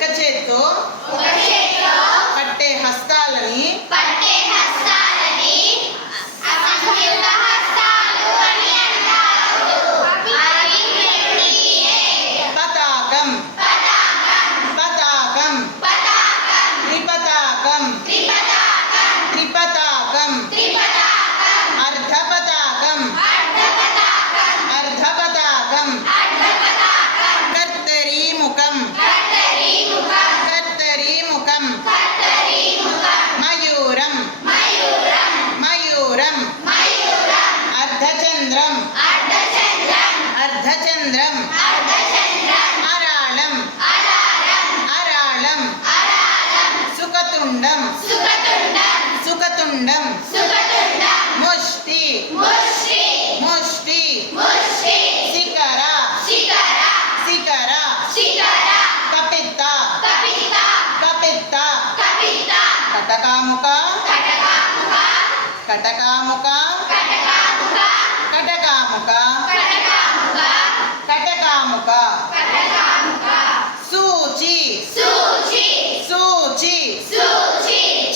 ఒక చేత్తో పట్టే హస్తాలని పతాకం పతాకం త్రిపతాకం త్రిపతాకం అర్ధపతాకం అర్ధపతాకం కర్తరీముఖం కర్తరీముఖం మయూరం మయూరం అర్ధచంద్రం అర్ధచంద్రం అరాళం అరాళం సుఖతుండం సుఖతుండం ముష్టి ముష్టి శిఖర శిఖర కపిత కపిత కటకాముక కటకాముక కటకాముక కటకాముక సూచి సూచి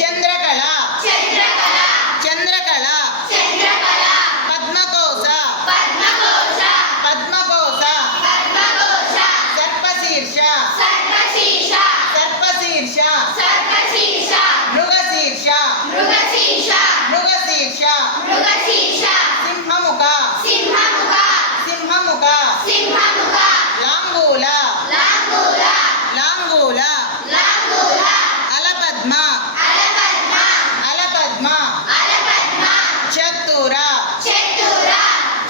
చంద్రకళ చంద్రకళ పద్మకోశ పద్మకోశ సర్పశీర్ష సర్పశీర్ష మృగశీర్ష మృగశీర్ష సింహముఖ సింహముఖ లాంగూల లాంగూల అలపద్మ అలపద్మ చతుర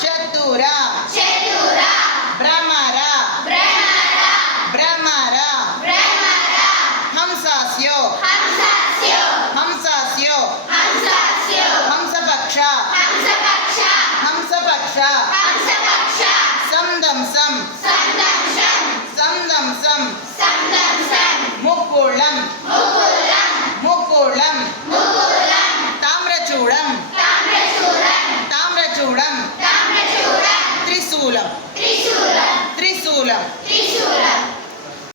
చతుర భ్రమర భ్రమర హంసాస్యో హంసాస్యో హంసపక్ష హంసపక్ష సందంసం సందంసం ముక్కుళం ముక్కుళం తామ్రచూడం తామ్రచూడం త్రిశూలం త్రిశూలం